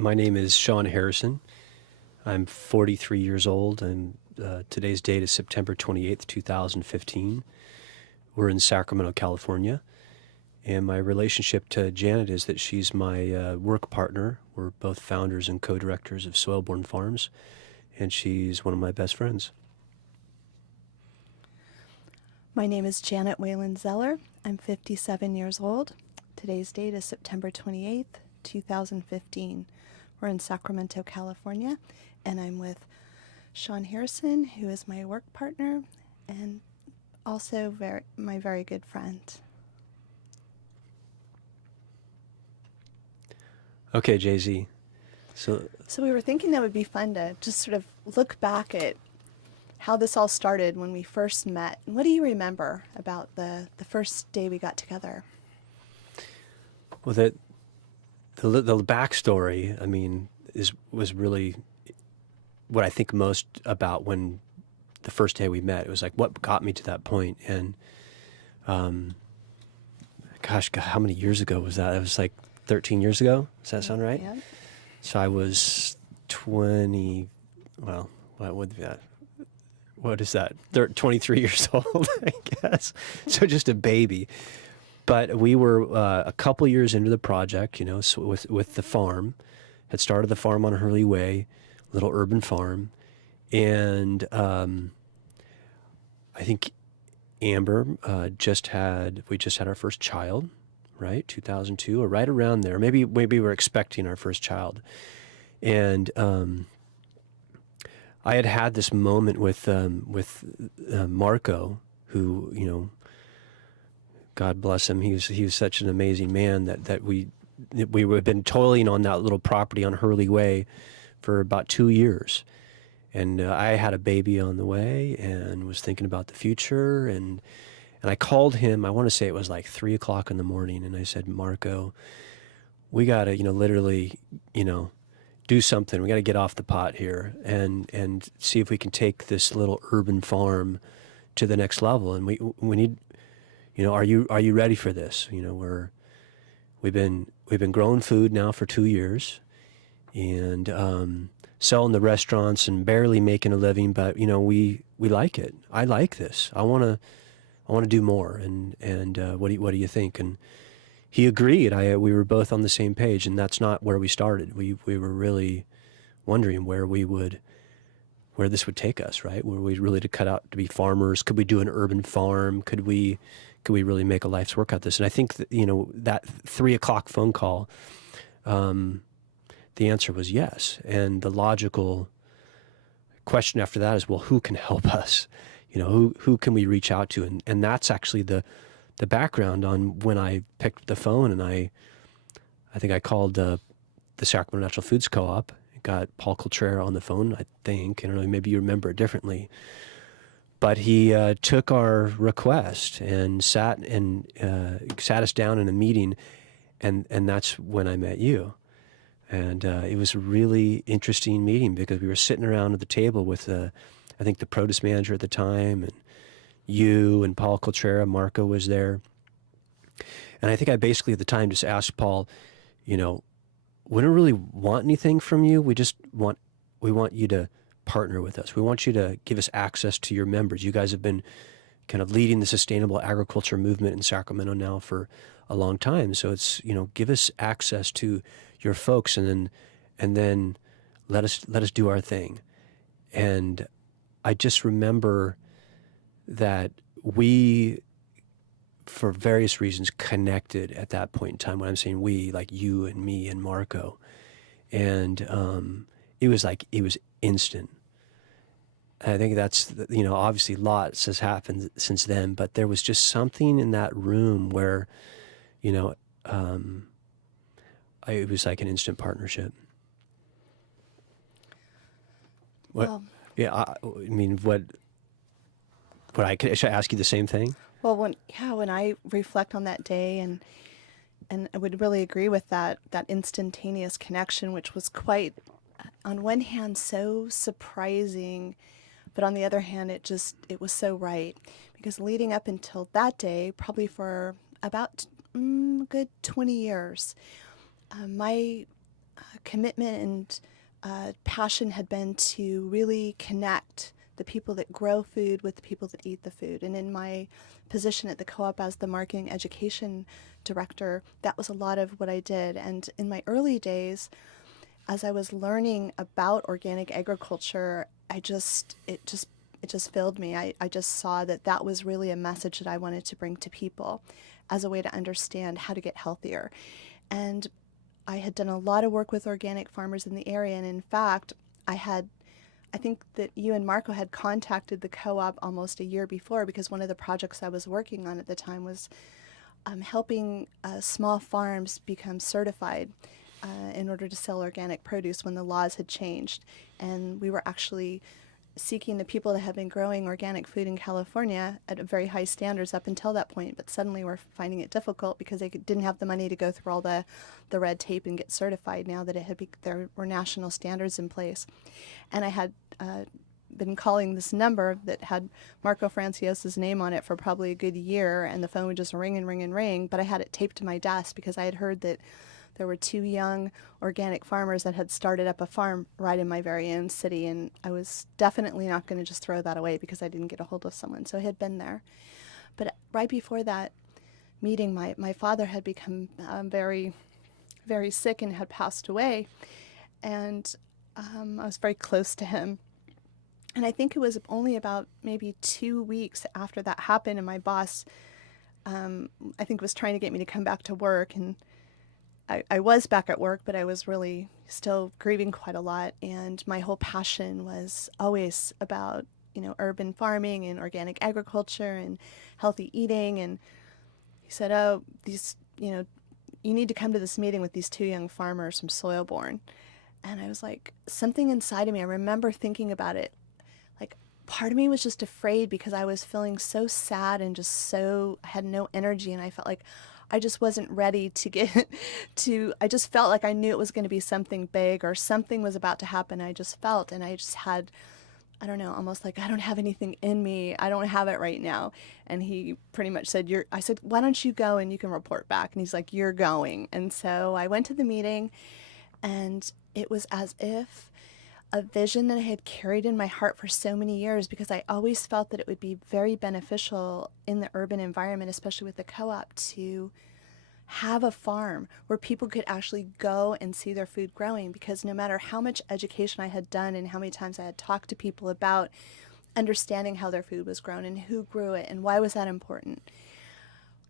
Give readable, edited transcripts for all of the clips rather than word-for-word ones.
My name is Shawn Harrison. I'm 43 years old, and today's date is September 28th, 2015. We're in Sacramento, California, and my relationship to Janet is that she's my work partner. We're both founders and co-directors of Soilborn Farms, and she's one of my best friends. My name is Janet Whalen Zeller. I'm 57 years old. Today's date is September 28th, 2015. We're in Sacramento, California, and I'm with Shawn Harrison, who is my work partner and also my very good friend. Okay, Jay-Z. So we were thinking that would be fun to just sort of look back at how this all started when we first met. And what do you remember about the first day we got together? Well, the backstory, I mean, was really what I think most about when the first day we met. It was like what got me to that point. And gosh, how many years ago was that? It was like 13 years ago. Does that sound right? Yeah. So I was 20. Well, what would that? What is that? 23 years old, I guess. So just a baby. But we were a couple years into the project, you know, so with the farm. Had started the farm on Hurley Way, little urban farm. And I think Amber we just had our first child, right? 2002 or right around there. Maybe we're expecting our first child. And I had this moment with Marco, who, you know, God bless him. He was such an amazing man that we had been toiling on that little property on Hurley Way for about 2 years. And I had a baby on the way and was thinking about the future. And I called him, I want to say it was like 3 o'clock in the morning. And I said, Marco, we got to, literally, do something. We got to get off the pot here and see if we can take this little urban farm to the next level. And we need, are you ready for this? We've been growing food now for 2 years and selling the restaurants and barely making a living, but we like it. I like this. I want to do more. And what do you think? And he agreed. We were both on the same page, and that's not where we started. We were really wondering where this would take us, right? Were we really to cut out to be farmers? Could we do an urban farm? Could we really make a life's work out of this? And I think that, that 3 o'clock phone call, the answer was yes. And the logical question after that is, well, who can help us? Who can we reach out to? And that's actually the background on when I picked the phone, and I think I called the Sacramento Natural Foods Co-op, got Paul Coltrera on the phone, I think. I don't know, maybe you remember it differently. But he took our request and sat us down in a meeting, and that's when I met you. And it was a really interesting meeting because we were sitting around at the table with, I think, the produce manager at the time, and you and Paul Coltrera. Marco was there. And I think I basically at the time just asked Paul, we don't really want anything from you. We want you to partner with us. We want you to give us access to your members. You guys have been kind of leading the sustainable agriculture movement in Sacramento now for a long time. So it's, give us access to your folks, and then let us do our thing. And I just remember that we, for various reasons, connected at that point in time. When I'm saying we, like you and me and Marco. And it was instant. I think that's, obviously lots has happened since then, but there was just something in that room where, it was like an instant partnership. Well, yeah, I mean, should I ask you the same thing? Well, when I reflect on that day, and I would really agree with that instantaneous connection, which was quite, on one hand, so surprising, but on the other hand, it was so right. Because leading up until that day, probably for about a good 20 years, my commitment and passion had been to really connect the people that grow food with the people that eat the food. And in my position at the co-op as the marketing education director, that was a lot of what I did. And in my early days, as I was learning about organic agriculture, it just filled me. I just saw that that was really a message that I wanted to bring to people as a way to understand how to get healthier. And I had done a lot of work with organic farmers in the area, and in fact, I think that you and Marco had contacted the co-op almost a year before, because one of the projects I was working on at the time was helping small farms become certified in order to sell organic produce when the laws had changed. And we were actually seeking the people that had been growing organic food in California at very high standards up until that point, but suddenly we're finding it difficult because they didn't have the money to go through all the red tape and get certified now that there were national standards in place. And I had been calling this number that had Marco Francios's name on it for probably a good year, and the phone would just ring and ring and ring, but I had it taped to my desk because I had heard that there were 2 young organic farmers that had started up a farm right in my very own city, and I was definitely not going to just throw that away because I didn't get a hold of someone. So I had been there. But right before that meeting, my father had become very, very sick and had passed away, and I was very close to him. And I think it was only about maybe 2 weeks after that happened, and my boss, I think, was trying to get me to come back to work, and I was back at work, but I was really still grieving quite a lot, and my whole passion was always about, urban farming and organic agriculture and healthy eating. And he said, "Oh, you need to come to this meeting with these 2 young farmers from Soilborn." And I was like, something inside of me, I remember thinking about it, like part of me was just afraid because I was feeling so sad and I had no energy, and I felt like I just wasn't ready to get I just felt like I knew it was going to be something big or something was about to happen. I just felt, and I just had, I don't know, almost like I don't have anything in me. I don't have it right now. And he pretty much said, I said, "Why don't you go and you can report back?" And he's like, "You're going." And so I went to the meeting, and it was as if a vision that I had carried in my heart for so many years, because I always felt that it would be very beneficial in the urban environment, especially with the co-op, to have a farm where people could actually go and see their food growing. Because no matter how much education I had done and how many times I had talked to people about understanding how their food was grown and who grew it and why was that important,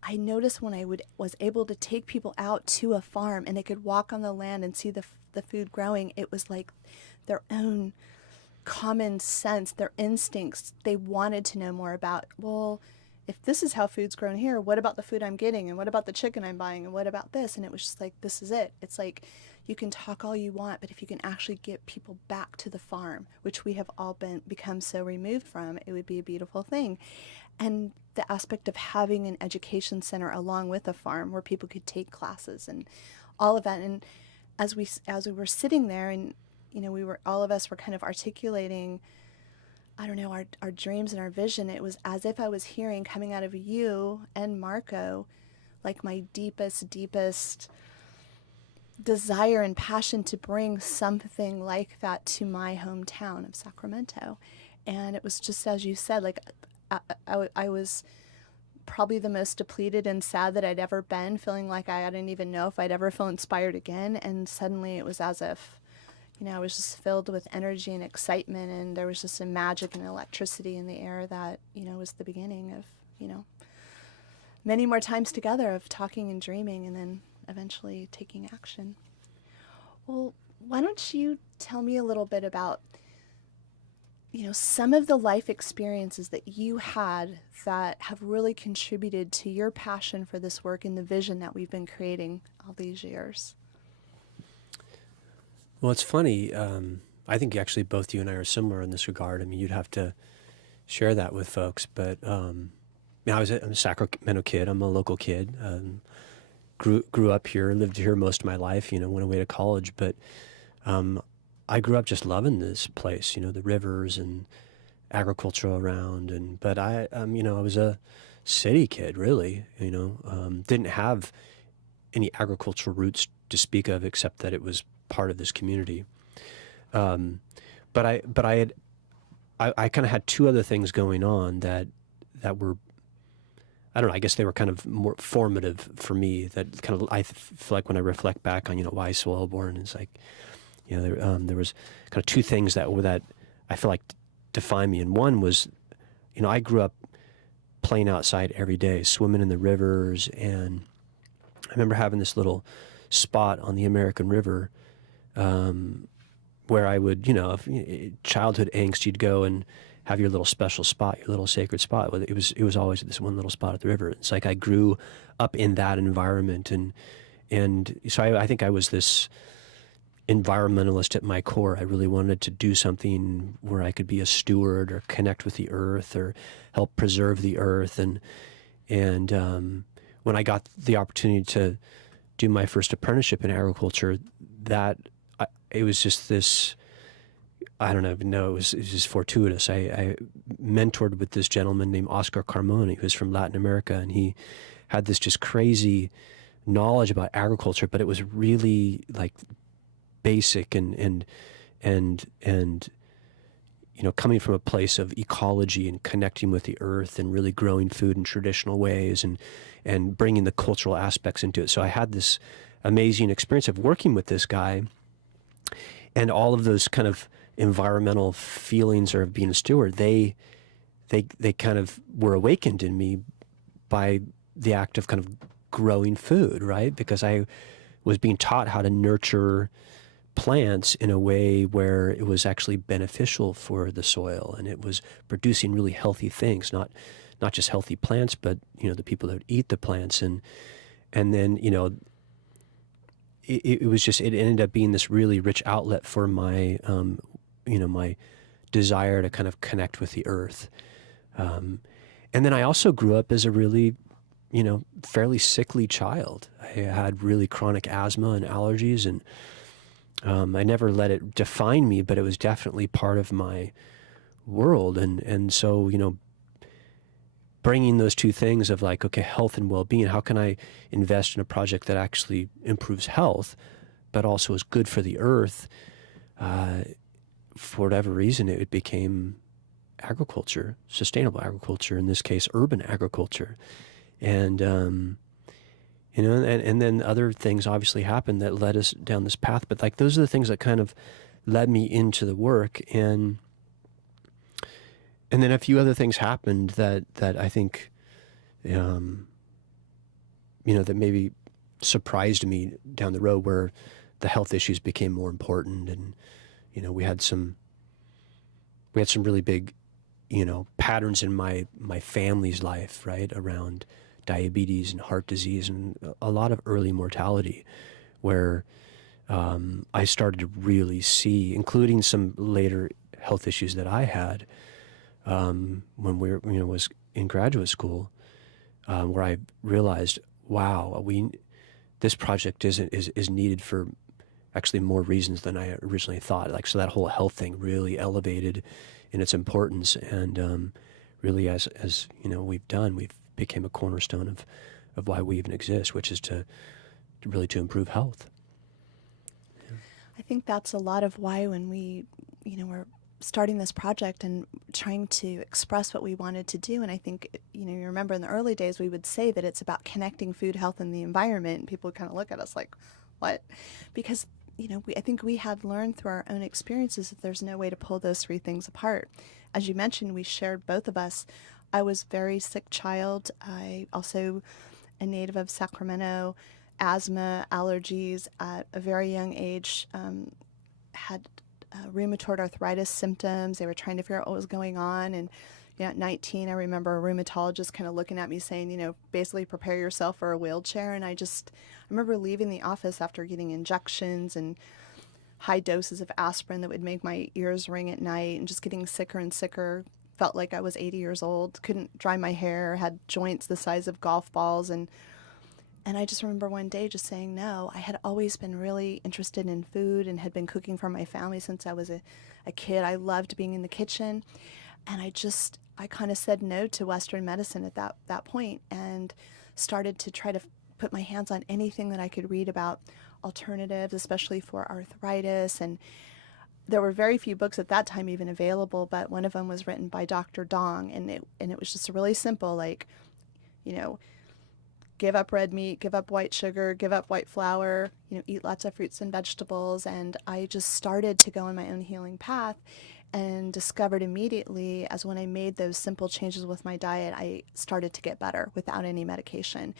I noticed when I was able to take people out to a farm and they could walk on the land and see the food growing, it was like their own common sense, their instincts. They wanted to know more about, well, if this is how food's grown here, what about the food I'm getting? And what about the chicken I'm buying? And what about this? And it was just like, this is it. It's like, you can talk all you want, but if you can actually get people back to the farm, which we have all become so removed from, it would be a beautiful thing. And the aspect of having an education center along with a farm where people could take classes and all of that. And as we were sitting there, and all of us were kind of articulating, I don't know, our dreams and our vision, it was as if I was hearing coming out of you and Marco, like my deepest desire and passion to bring something like that to my hometown of Sacramento. And it was just as you said, like I was probably the most depleted and sad that I'd ever been, feeling like I didn't even know if I'd ever feel inspired again. And suddenly it was as if, I was just filled with energy and excitement, and there was just a magic and electricity in the air that, was the beginning of, many more times together of talking and dreaming and then eventually taking action. Well, why don't you tell me a little bit about, some of the life experiences that you had that have really contributed to your passion for this work and the vision that we've been creating all these years? Well, it's funny. I think actually both you and I are similar in this regard. I mean, you'd have to share that with folks. But I'm a Sacramento kid. I'm a local kid. Grew up here, lived here most of my life. Went away to college, but I grew up just loving this place. The rivers and agriculture around. But I was a city kid, really. Didn't have any agricultural roots to speak of, except that it was part of this community. But I kind of had two other things going on that were, I don't know, I guess they were kind of more formative for me, that kind of, I feel like when I reflect back on, why Soilborn, it's like, there was kind of two things that I feel like define me. And one was, I grew up playing outside every day, swimming in the rivers. And I remember having this little spot on the American River, where I would, childhood angst, you'd go and have your little special spot, your little sacred spot. It was always this one little spot at the river. It's like I grew up in that environment, and so I think I was this environmentalist at my core. I really wanted to do something where I could be a steward or connect with the earth or help preserve the earth. And when I got the opportunity to do my first apprenticeship in agriculture, it was just this, I don't even know, it was just fortuitous. I mentored with this gentleman named Oscar Carmona, who was from Latin America, and he had this just crazy knowledge about agriculture, but it was really like basic and coming from a place of ecology and connecting with the earth and really growing food in traditional ways and bringing the cultural aspects into it. So I had this amazing experience of working with this guy, and all of those kind of environmental feelings of being a steward, they kind of were awakened in me by the act of kind of growing food, right? Because I was being taught how to nurture plants in a way where it was actually beneficial for the soil, and it was producing really healthy things, not just healthy plants, but the people that would eat the plants. And then it was just, it ended up being this really rich outlet for my my desire to kind of connect with the earth. And then I also grew up as a really fairly sickly child. I had really chronic asthma and allergies, and I never let it define me, but it was definitely part of my world. And so, bringing those two things of like, okay, health and well-being, how can I invest in a project that actually improves health, but also is good for the earth? For whatever reason, it became agriculture, sustainable agriculture, in this case, urban agriculture. And, and then other things obviously happened that led us down this path. But like, those are the things that kind of led me into the work. And then a few other things happened that I think, that maybe surprised me down the road, where the health issues became more important. And, we had some really big, patterns in my family's life, right, around diabetes and heart disease and a lot of early mortality, where I started to really see, including some later health issues that I had when was in graduate school, where I realized, wow, this project is needed for actually more reasons than I originally thought. Like, so that whole health thing really elevated in its importance, and really, as we've became a cornerstone of why we even exist, which is to improve health. Yeah. I think that's a lot of why, when we, were starting this project and trying to express what we wanted to do. And I think, you remember in the early days, we would say that it's about connecting food, health, and the environment. And people would kind of look at us like, what? Because, I think we had learned through our own experiences that there's no way to pull those three things apart. As you mentioned, we shared, both of us. I was a very sick child. I also, a native of Sacramento, asthma, allergies at a very young age, had rheumatoid arthritis symptoms. They were trying to figure out what was going on. And at 19, I remember a rheumatologist kind of looking at me saying, basically prepare yourself for a wheelchair. And I remember leaving the office after getting injections and high doses of aspirin that would make my ears ring at night, and just getting sicker and sicker. Felt like I was 80 years old, couldn't dry my hair, had joints the size of golf balls. And I just remember one day just saying no. I had always been really interested in food and had been cooking for my family since I was a kid. I loved being in the kitchen. And I kind of said no to Western medicine at that point, and started to try to put my hands on anything that I could read about alternatives, especially for arthritis. And there were very few books at that time even available, but one of them was written by Dr. Dong, and it was just really simple, like, you know, give up red meat, give up white sugar, give up white flour, you know, eat lots of fruits and vegetables. And I just started to go on my own healing path and discovered immediately, as when I made those simple changes with my diet, I started to get better without any medication.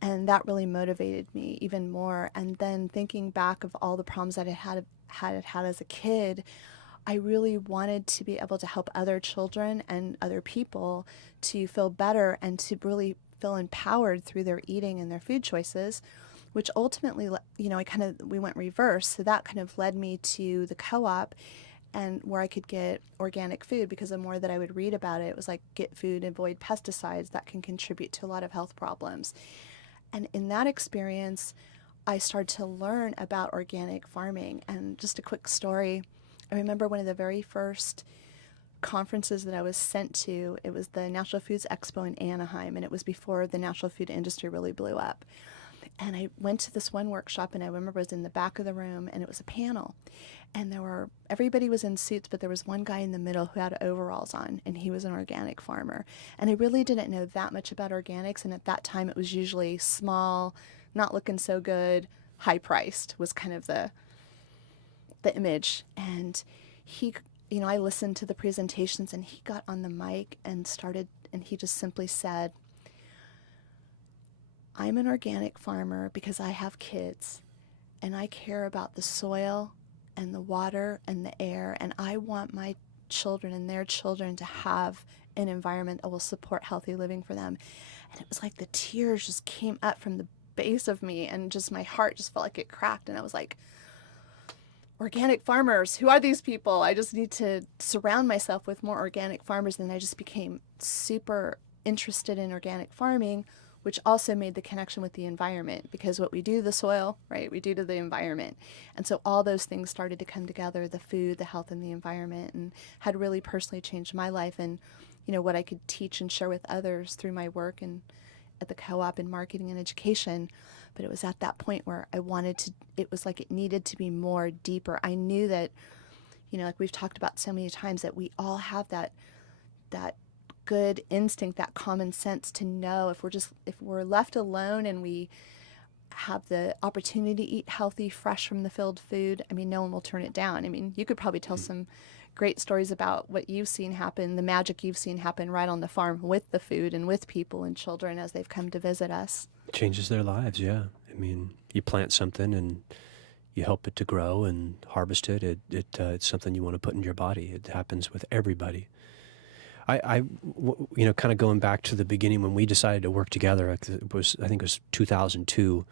And that really motivated me even more. And then thinking back of all the problems that I had as a kid, I really wanted to be able to help other children and other people to feel better and to really feel empowered through their eating and their food choices, which ultimately, you know, we went reverse. So that kind of led me to the co-op, and where I could get organic food, because the more that I would read about it, it was like, get food, avoid pesticides that can contribute to a lot of health problems. And in that experience, I started to learn about organic farming. And just a quick story, I remember one of the very first conferences that I was sent to, it was the Natural Foods Expo in Anaheim, and it was before the natural food industry really blew up. And I went to this one workshop, and I remember it was in the back of the room, and it was a panel. And everybody was in suits, but there was one guy in the middle who had overalls on, and he was an organic farmer. And I really didn't know that much about organics, and at that time it was usually small, not looking so good, high priced was kind of the image. And he, you know, I listened to the presentations, and he got on the mic and he just simply said, I'm an organic farmer because I have kids, and I care about the soil and the water and the air, and I want my children and their children to have an environment that will support healthy living for them. And it was like the tears just came up from the base of me, and just my heart just felt like it cracked. And I was like, organic farmers, who are these people? I just need to surround myself with more organic farmers. And I just became super interested in organic farming, which also made the connection with the environment, because what we do to the soil, right, we do to the environment. And so all those things started to come together, the food, the health, and the environment, and had really personally changed my life, and, you know, what I could teach and share with others through my work and at the co-op in marketing and education. But it was at that point where it was like it needed to be more deeper. I knew that, you know, like we've talked about so many times, that we all have that good instinct, that common sense to know if we're left alone and we have the opportunity to eat healthy, fresh from the field food, I mean, no one will turn it down. I mean, you could probably tell some great stories about what you've seen happen, the magic you've seen happen right on the farm with the food and with people and children as they've come to visit us. It changes their lives, yeah. I mean, you plant something and you help it to grow and harvest it. It's something you want to put in your body. It happens with everybody. You know, kind of going back to the beginning when we decided to work together, I think it was 2002.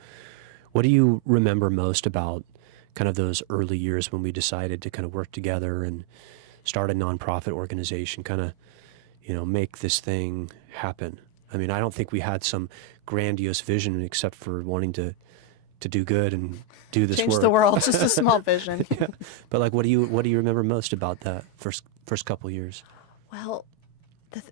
What do you remember most about kind of those early years when we decided to kind of work together and start a nonprofit organization, kind of, you know, make this thing happen? I mean, I don't think we had some grandiose vision except for wanting to do good and do this Change work. the world, just a small vision. Yeah. But like, what do you remember most about that first couple years? Well,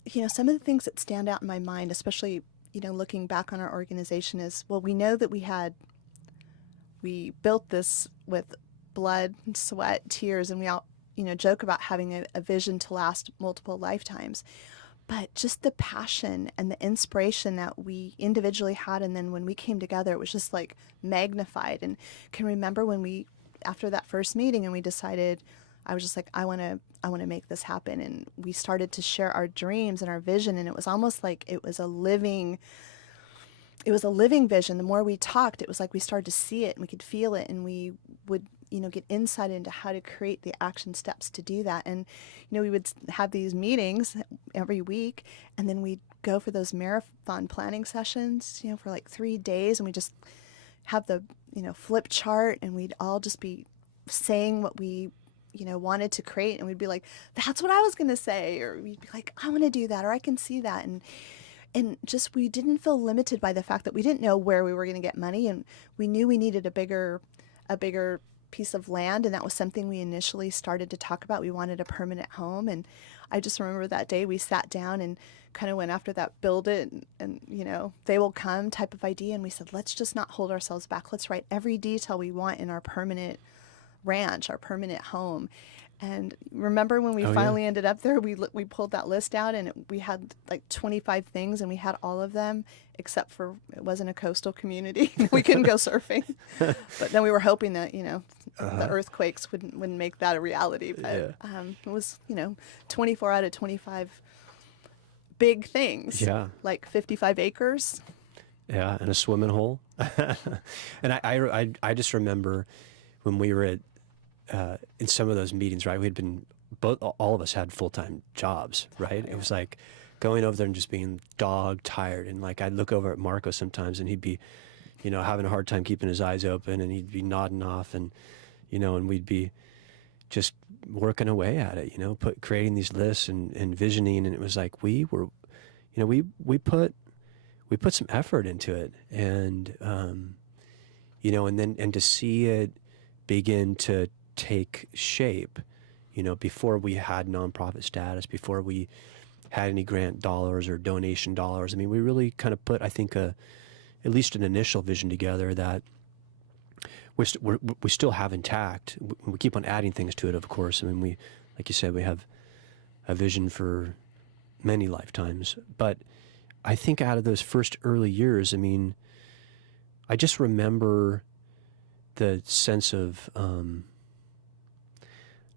you know, some of the things that stand out in my mind, especially, you know, looking back on our organization, is, well, we know that we built this with blood, sweat, tears, and we all, you know, joke about having a vision to last multiple lifetimes. But just the passion and the inspiration that we individually had, and then when we came together, it was just like magnified. And can remember when after that first meeting, and we decided, I was just like, I want to make this happen. And we started to share our dreams and our vision. And it was almost like it was a living vision. The more we talked, it was like we started to see it and we could feel it, and we would, you know, get insight into how to create the action steps to do that. And, you know, we would have these meetings every week, and then we'd go for those marathon planning sessions, you know, for like 3 days. And we just have the, you know, flip chart, and we'd all just be saying what we, you know, wanted to create. And we'd be like, that's what I was going to say. Or we'd be like, I want to do that, or I can see that. And just, we didn't feel limited by the fact that we didn't know where we were going to get money. And we knew we needed a bigger piece of land, and that was something we initially started to talk about. We wanted a permanent home, and I just remember that day we sat down and kind of went after that build it and they will come type of idea, and we said, let's just not hold ourselves back. Let's write every detail we want in our permanent ranch, our permanent home. And remember when we finally ended up there, we pulled that list out, and we had like 25 things, and we had all of them except for it wasn't a coastal community. We couldn't go surfing. But then we were hoping that the earthquakes wouldn't make that a reality. But it was 24 out of 25 big things. Yeah, like 55 acres. Yeah, and a swimming hole. And I just remember when we were at in some of those meetings, right? We had been all of us had full-time jobs, right? It was like going over there and just being dog tired, and like I'd look over at Marco sometimes, and he'd be, having a hard time keeping his eyes open, and he'd be nodding off, and and we'd be just working away at it, creating these lists and visioning, and it was like we were, we put some effort into it, and and to see it begin to take shape, before we had nonprofit status, before we had any grant dollars or donation dollars. I mean, we really kind of put, I think, at least an initial vision together that we still have intact. We keep on adding things to it, of course. I mean, like you said, we have a vision for many lifetimes. But I think out of those first early years, I mean, I just remember the sense of not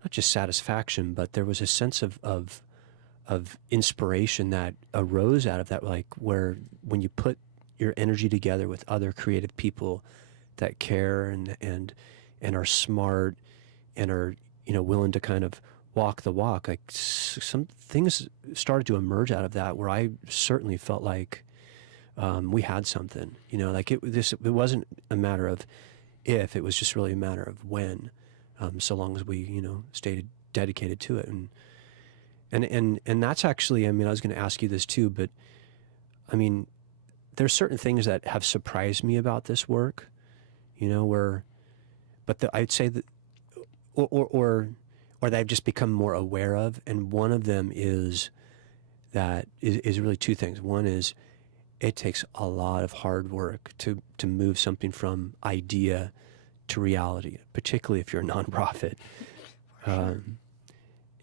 just satisfaction, but there was a sense of inspiration that arose out of that, like where when you put your energy together with other creative people that care and are smart and are willing to kind of walk the walk, like some things started to emerge out of that where I certainly felt like we had something, like it wasn't a matter of if, it was just really a matter of when, so long as we stayed dedicated to it. And that's actually, I mean, I was going to ask you this too, but I mean, there's certain things that have surprised me about this work, I'd say that, or that I've just become more aware of. And one of them is really two things. One is it takes a lot of hard work to move something from idea to reality, particularly if you're a nonprofit.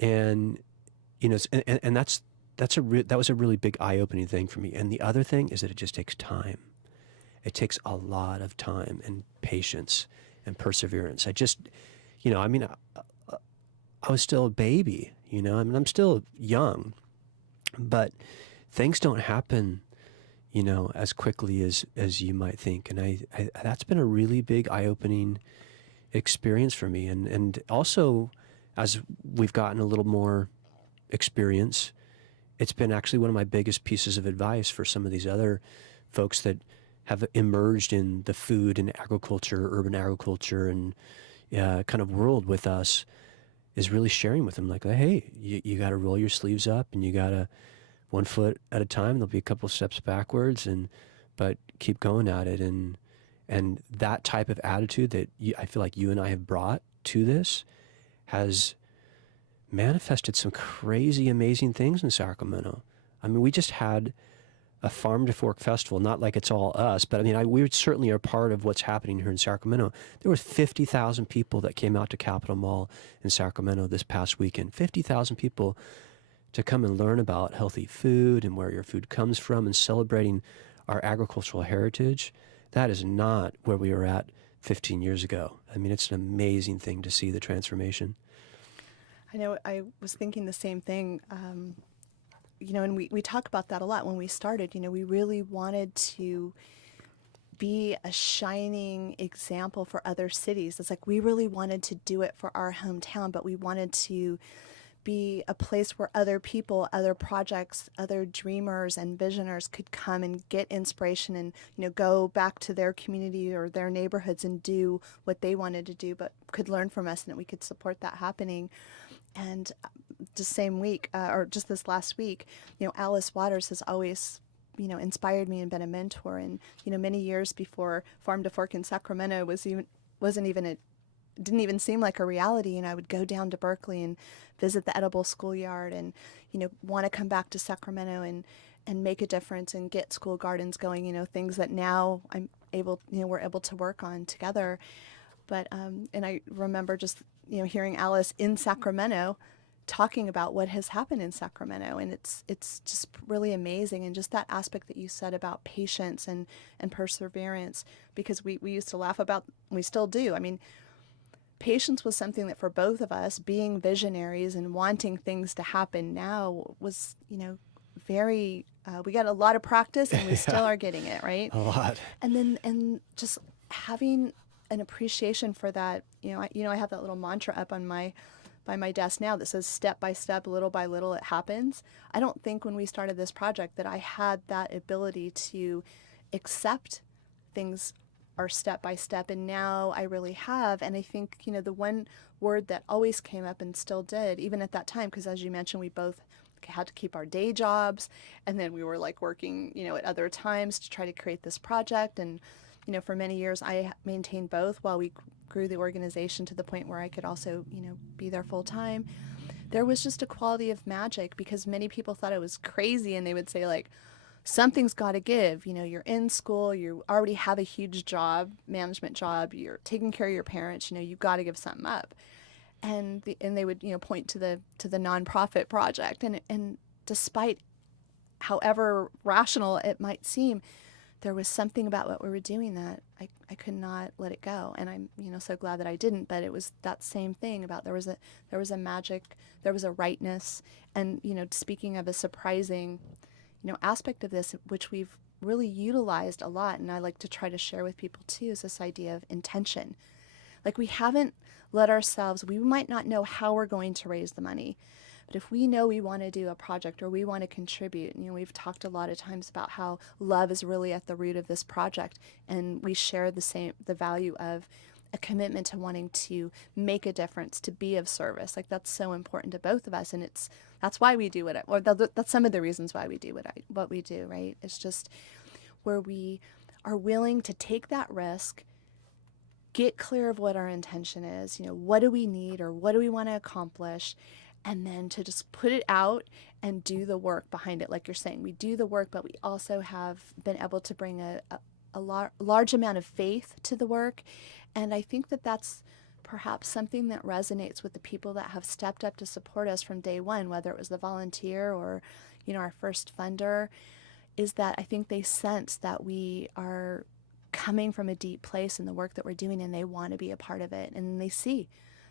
And that was a really big eye-opening thing for me. And the other thing is that it just takes time. It takes a lot of time and patience and perseverance. I just, I was still a baby, I mean, I'm still young, but things don't happen, as quickly as you might think. And I that's been a really big eye-opening experience for me. And also, as we've gotten a little more experience, it's been actually one of my biggest pieces of advice for some of these other folks that have emerged in the food and agriculture, urban agriculture, and kind of world with us, is really sharing with them, like, hey, you got to roll your sleeves up, and you got to, 1 foot at a time. There'll be a couple steps backwards, but keep going at it. And that type of attitude that I feel like you and I have brought to this has manifested some crazy, amazing things in Sacramento. I mean, we just had a Farm to Fork festival, not like it's all us, but I mean, we certainly are part of what's happening here in Sacramento. There were 50,000 people that came out to Capitol Mall in Sacramento this past weekend. 50,000 people to come and learn about healthy food and where your food comes from and celebrating our agricultural heritage. That is not where we were at 15 years ago. I mean, it's an amazing thing to see the transformation. I know, I was thinking the same thing, and we talk about that a lot when we started. We really wanted to be a shining example for other cities. It's like we really wanted to do it for our hometown, but we wanted to be a place where other people, other projects, other dreamers and visioners could come and get inspiration and, go back to their community or their neighborhoods and do what they wanted to do, but could learn from us and that we could support that happening. And just same week, or just this last week, Alice Waters has always, inspired me and been a mentor. And, many years before Farm to Fork in Sacramento wasn't even didn't even seem like a reality. And I would go down to Berkeley and visit the edible schoolyard and, want to come back to Sacramento and make a difference and get school gardens going, things that now we're able to work on together. But, and I remember just, hearing Alice in Sacramento talking about what has happened in Sacramento. And it's just really amazing. And just that aspect that you said about patience and perseverance, because we used to laugh about, we still do. I mean, patience was something that for both of us, being visionaries and wanting things to happen now was, very, we got a lot of practice and we still are getting it, right? A lot. And just having an appreciation for that, I have that little mantra up on by my desk now that says step by step, little by little, it happens. I don't think when we started this project that I had that ability to accept things are step by step, and now I really have. And I think, the one word that always came up and still did, even at that time, because as you mentioned, we both had to keep our day jobs, and then we were like working, at other times to try to create this project. And, for many years I maintained both while we grew the organization to the point where I could also, be there full time. There was just a quality of magic, because many people thought it was crazy, and they would say like, something's got to give. You're in school, you already have a huge job, management job, you're taking care of your parents, you've got to give something up. And they would, point to the nonprofit project, and despite however rational it might seem, there was something about what we were doing that I could not let it go. And I'm, so glad that I didn't. But it was that same thing about there was a magic, there was a rightness. And, speaking of a surprising, aspect of this, which we've really utilized a lot, and I like to try to share with people too, is this idea of intention. Like, we haven't let ourselves, we might not know how we're going to raise the money, but if we know we want to do a project or we want to contribute, we've talked a lot of times about how love is really at the root of this project, and we share the value of a commitment to wanting to make a difference, to be of service. Like, that's so important to both of us, and that's why we do that's some of the reasons why we do what we do, right? It's just where we are willing to take that risk, get clear of what our intention is, what do we need or what do we want to accomplish, and then to just put it out and do the work behind it. Like you're saying, we do the work, but we also have been able to bring a large amount of faith to the work. And I think that that's perhaps something that resonates with the people that have stepped up to support us from day one, whether it was the volunteer or, our first funder, is that I think they sense that we are coming from a deep place in the work that we're doing, and they want to be a part of it. And they see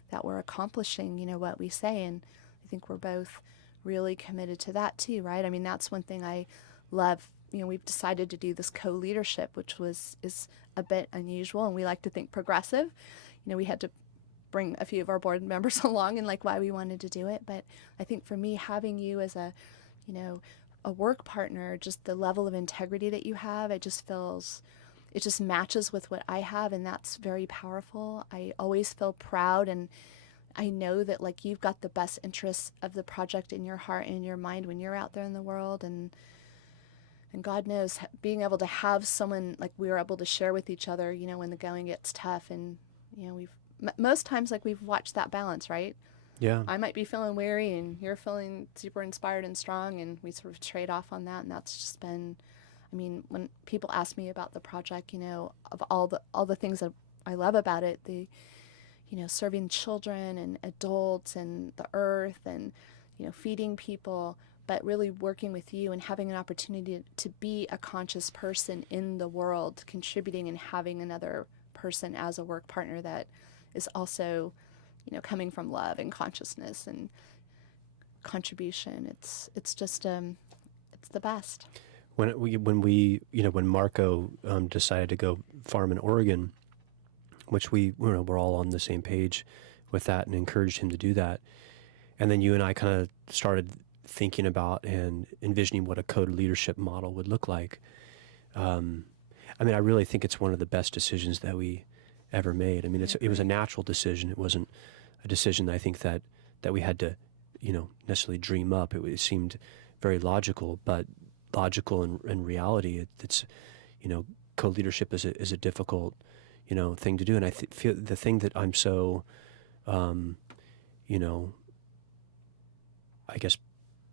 that we're accomplishing, what we say. And I think we're both really committed to that too, right? I mean, that's one thing I love. We've decided to do this co-leadership, which is a bit unusual, and we like to think progressive. We had to bring a few of our board members along and like why we wanted to do it. But I think for me, having you as a work partner, just the level of integrity that you have, it just matches with what I have, and that's very powerful. I always feel proud, and I know that like you've got the best interests of the project in your heart and in your mind when you're out there in the world, and God knows, being able to have someone like we were able to share with each other, when the going gets tough, and we've most times like we've watched that balance, right? Yeah. I might be feeling weary and you're feeling super inspired and strong, and we sort of trade off on that, and that's just been, I mean, when people ask me about the project, of all the things that I love about it, the serving children and adults and the earth and feeding people, but really working with you and having an opportunity to be a conscious person in the world, contributing and having another person as a work partner that is also, coming from love and consciousness and contribution. It's just, it's the best. When Marco decided to go farm in Oregon, which we're all on the same page with that and encouraged him to do that. And then you and I kind of started thinking about and envisioning what a co-leadership model would look like. I really think it's one of the best decisions that we ever made. I mean, it was a natural decision. It wasn't a decision that I think that we had to, necessarily dream up. It seemed very logical, but logical in reality, it's, co-leadership is a difficult, thing to do. And I feel the thing that I'm so, you know, I guess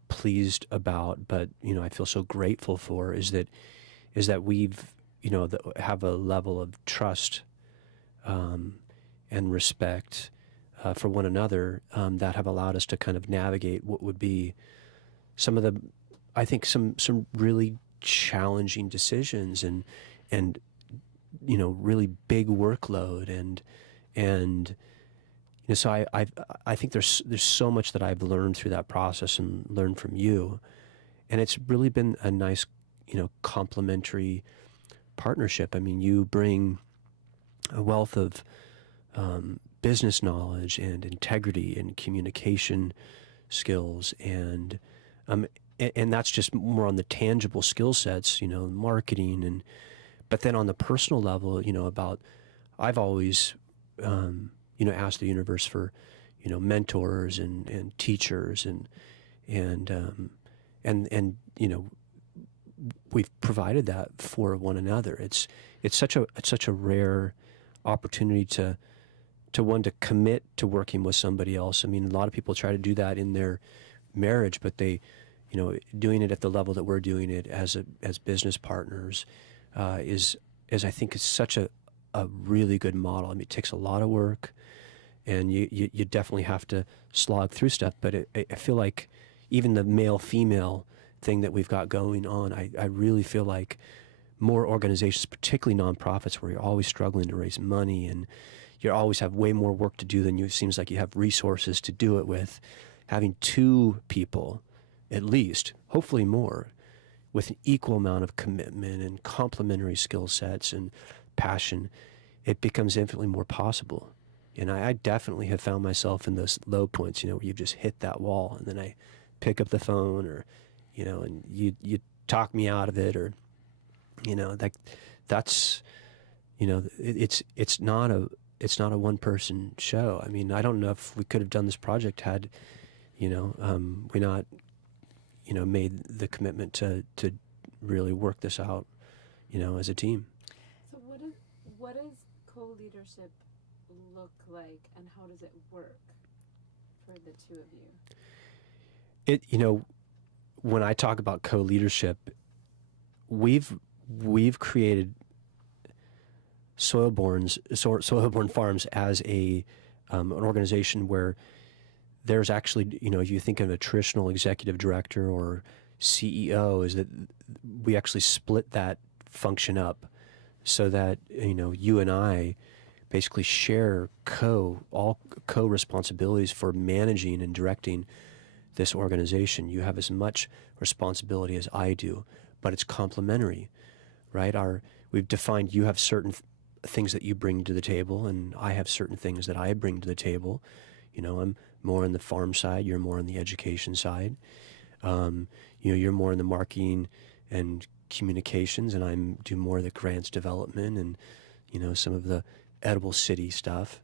pleased about, but I feel so grateful for is that we've have a level of trust and respect for one another that have allowed us to kind of navigate what would be some of the, I think, some really challenging decisions and really big workload and so I think there's so much that I've learned through that process and learned from you, and it's really been a nice complementary partnership. I mean, you bring a wealth of business knowledge and integrity and communication skills, and that's just more on the tangible skill sets, marketing, but then on the personal level, about I've always asked the universe for mentors and teachers and we've provided that for one another. It's such a rare opportunity to commit to working with somebody else. I mean, a lot of people try to do that in their marriage, but they, doing it at the level that we're doing it as business partners is I think is such a really good model. I mean, it takes a lot of work, and you definitely have to slog through stuff. But I feel like even the male-female thing that we've got going on, I really feel like more organizations, particularly nonprofits, where you're always struggling to raise money and you always have way more work to do than you, it seems like you have resources to do it with. Having two people, at least, hopefully more, with an equal amount of commitment and complementary skill sets and passion, it becomes infinitely more possible. And I definitely have found myself in those low points, where you've just hit that wall, and then I pick up the phone, or, and you talk me out of it, or, that's, it's not a one person show. I mean, I don't know if we could have done this project had, we not, made the commitment to really work this out, as a team. So what does co-leadership look like, and how does it work for the two of you? When I talk about co-leadership, we've created Soilborn Farms as an organization where there's actually, if you think of a traditional executive director or CEO, is that we actually split that function up so that, you and I basically share all co-responsibilities for managing and directing this organization. You have as much responsibility as I do, but it's complementary, right? We've defined you have certain things that you bring to the table, and I have certain things that I bring to the table. I'm more on the farm side, you're more on the education side. You're more in the marketing and communications, and I do more of the grants development and, some of the edible city stuff.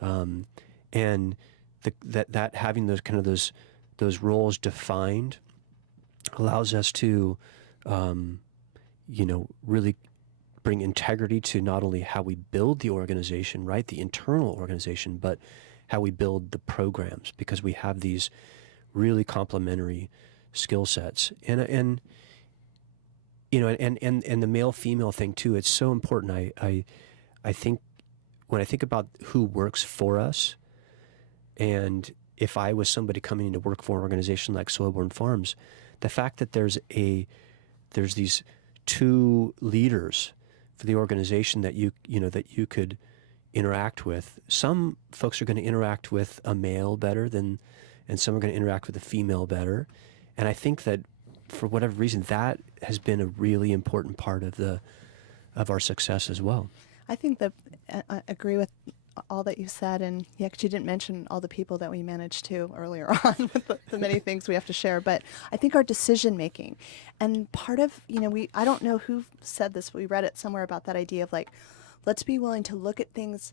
And that having those roles defined allows us to, really bring integrity to not only how we build the organization, right, the internal organization, but how we build the programs, because we have these really complementary skill sets. And the male-female thing too, it's so important. I think when I think about who works for us, and if I was somebody coming in to work for an organization like Soilborn Farms, the fact that there's these two leaders for the organization that you could interact with. Some folks are going to interact with a male better and some are going to interact with a female better. And I think that for whatever reason, that has been a really important part of our success as well. I think that I agree with all that you said, and you actually didn't mention all the people that we managed to earlier on with the many things we have to share, but I think our decision making, and part of, I don't know who said this, but we read it somewhere about that idea of like, let's be willing to look at things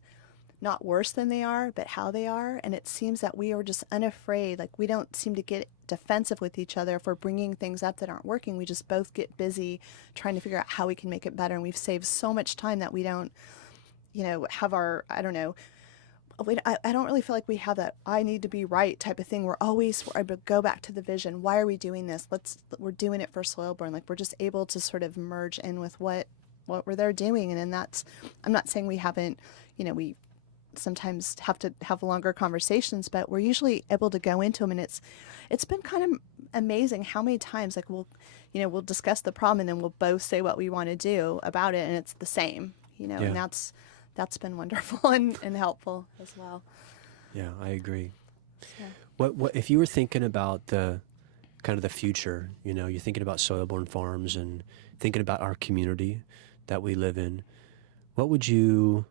not worse than they are, but how they are. And it seems that we are just unafraid. Like, we don't seem to get defensive with each other if we're bringing things up that aren't working. We just both get busy trying to figure out how we can make it better. And we've saved so much time that we don't, have our, I don't know, I don't really feel like we have that I need to be right type of thing. We're able to go back to the vision. Why are we doing this? We're doing it for Soilborn. Like, we're just able to sort of merge in with what we're there doing. And then I'm not saying we haven't, we sometimes have to have longer conversations, but we're usually able to go into them. And it's been kind of amazing how many times, like, we'll discuss the problem and then we'll both say what we want to do about it. And it's the same, Yeah. and that's been wonderful and helpful as well. Yeah, I agree. So. What if you were thinking about the kind of the future, you're thinking about Soilborn Farms and thinking about our community that we live in, what would you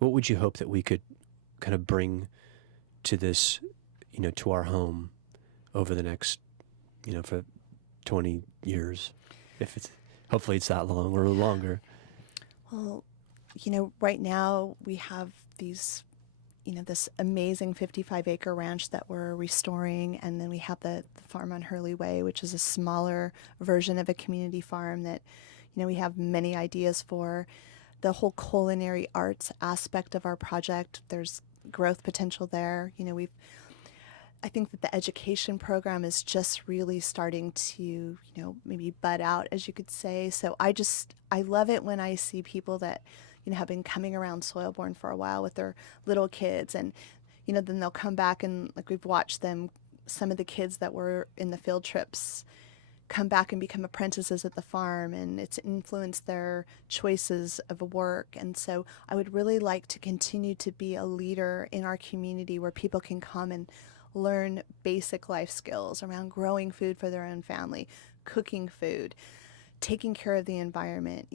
hope that we could kind of bring to this, to our home over the next, for 20 years, hopefully it's that long or longer? Well, right now we have these, this amazing 55-acre ranch that we're restoring, and then we have the farm on Hurley Way, which is a smaller version of a community farm that, we have many ideas for. The whole culinary arts aspect of our project, there's growth potential there. I think that the education program is just really starting to, maybe bud out, as you could say. So I love it when I see people that, have been coming around Soilborn for a while with their little kids, and, then they'll come back and, like, we've watched them, some of the kids that were in the field trips come back and become apprentices at the farm, and it's influenced their choices of work. And so I would really like to continue to be a leader in our community where people can come and learn basic life skills around growing food for their own family, cooking food, taking care of the environment.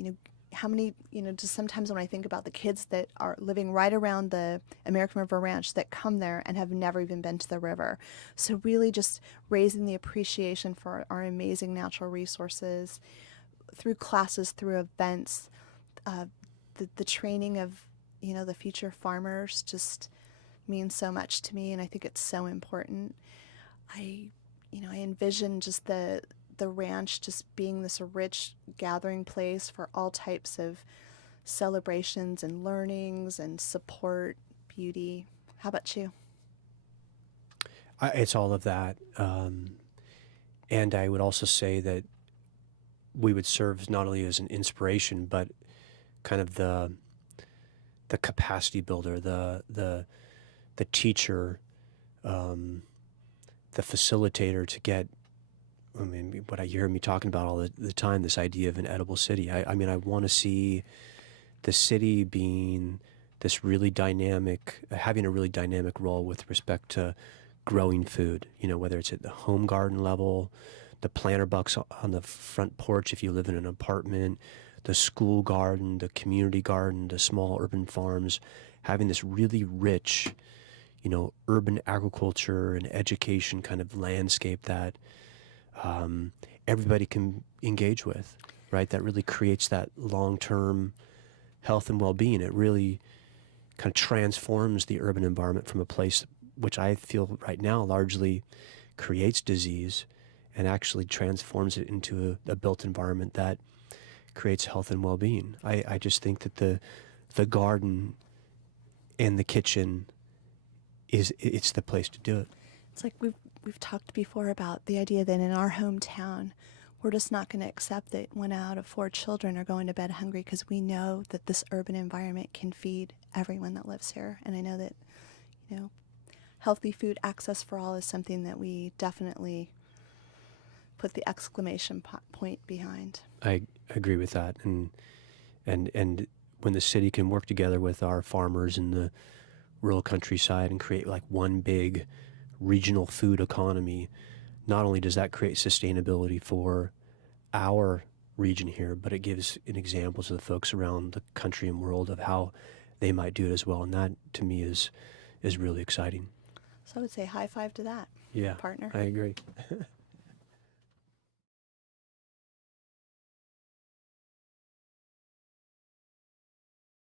How many, just sometimes when I think about the kids that are living right around the American River Ranch that come there and have never even been to the river. So really just raising the appreciation for our amazing natural resources through classes, through events, the training of, the future farmers just means so much to me, and I think it's so important. I envision just the ranch just being this rich gathering place for all types of celebrations and learnings and support, beauty. How about you? It's all of that. And I would also say that we would serve not only as an inspiration, but kind of the capacity builder, the teacher, the facilitator to get, what I hear me talking about all the time, this idea of an edible city. I want to see the city being this really dynamic, having a really dynamic role with respect to growing food, whether it's at the home garden level, the planter bucks on the front porch if you live in an apartment, the school garden, the community garden, the small urban farms, having this really rich, urban agriculture and education kind of landscape that everybody can engage with, right? That really creates that long-term health and well-being. It really kind of transforms the urban environment from a place which I feel right now largely creates disease and actually transforms it into a built environment that creates health and well-being. I just think that the garden and the kitchen it's the place to do it. It's like we've talked before about the idea that in our hometown, we're just not going to accept that 1 out of 4 children are going to bed hungry, because we know that this urban environment can feed everyone that lives here. And I know that, healthy food access for all is something that we definitely put the exclamation point behind. I agree with that. And when the city can work together with our farmers in the rural countryside and create like one big regional food economy, not only does that create sustainability for our region here, but it gives an example to the folks around the country and world of how they might do it as well. And that, to me, is really exciting. So I would say high five to that, Yeah, partner. I agree.